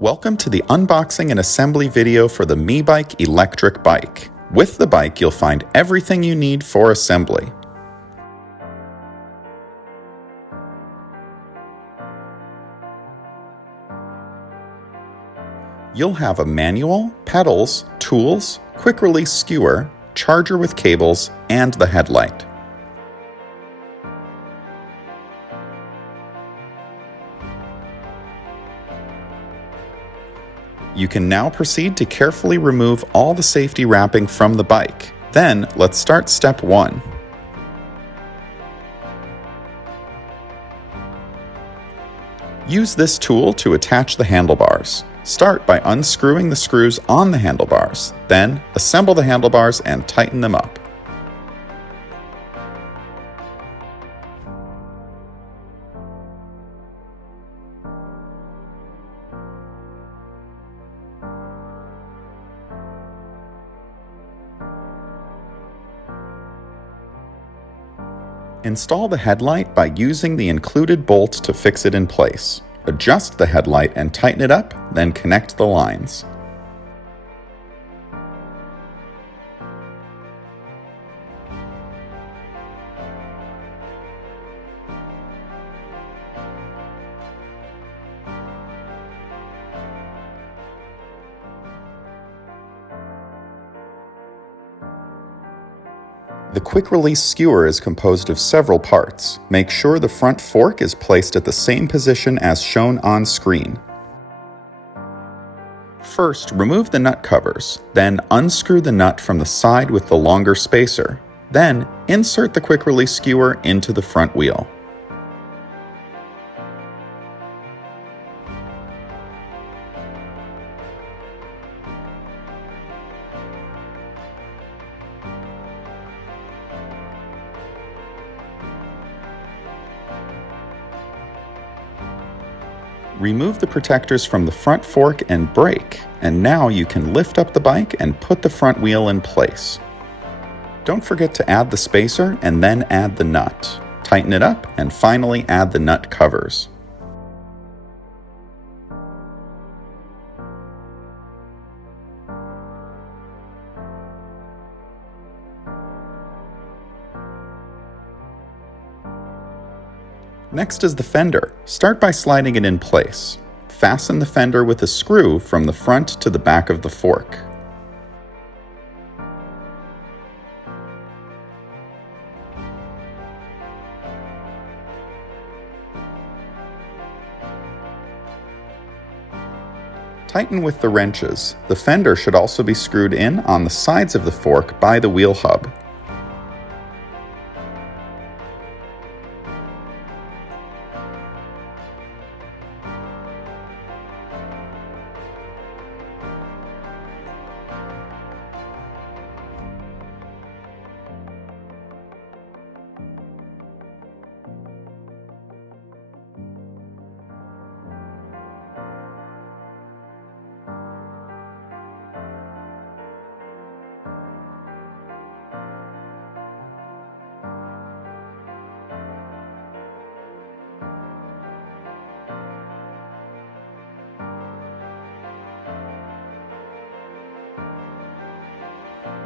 Welcome to the unboxing and assembly video for the Meebike electric bike. With the bike, you'll find everything you need for assembly. You'll have a manual, pedals, tools, quick-release skewer, charger with cables, and the headlight. You can now proceed to carefully remove all the safety wrapping from the bike. Then, let's start step 1. Use this tool to attach the handlebars. Start by unscrewing the screws on the handlebars. Then, assemble the handlebars and tighten them up. Install the headlight by using the included bolt to fix it in place. Adjust the headlight and tighten it up, then connect the lines. The quick-release skewer is composed of several parts. Make sure the front fork is placed at the same position as shown on screen. First, remove the nut covers. Then, unscrew the nut from the side with the longer spacer. Then, insert the quick-release skewer into the front wheel. Remove the protectors from the front fork and brake, and now you can lift up the bike and put the front wheel in place. Don't forget to add the spacer and then add the nut. Tighten it up and finally add the nut covers. Next is the fender. Start by sliding it in place. Fasten the fender with a screw from the front to the back of the fork. Tighten with the wrenches. The fender should also be screwed in on the sides of the fork by the wheel hub.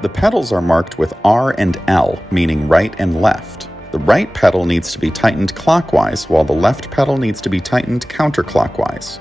The pedals are marked with R and L, meaning right and left. The right pedal needs to be tightened clockwise, while the left pedal needs to be tightened counterclockwise.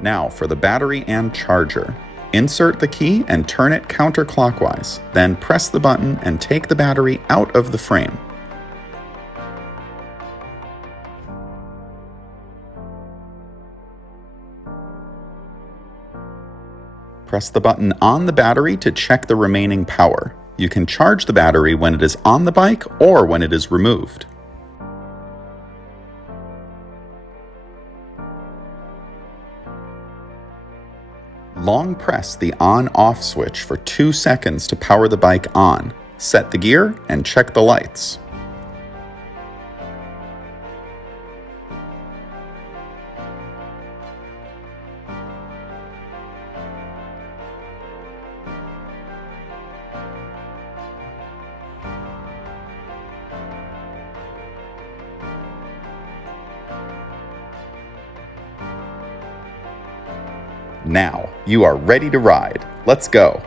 Now for the battery and charger. Insert the key and turn it counterclockwise. Then press the button and take the battery out of the frame. Press the button on the battery to check the remaining power. You can charge the battery when it is on the bike or when it is removed. Long press the on-off switch for 2 seconds to power the bike on. Set the gear and check the lights. Now, you are ready to ride. Let's go.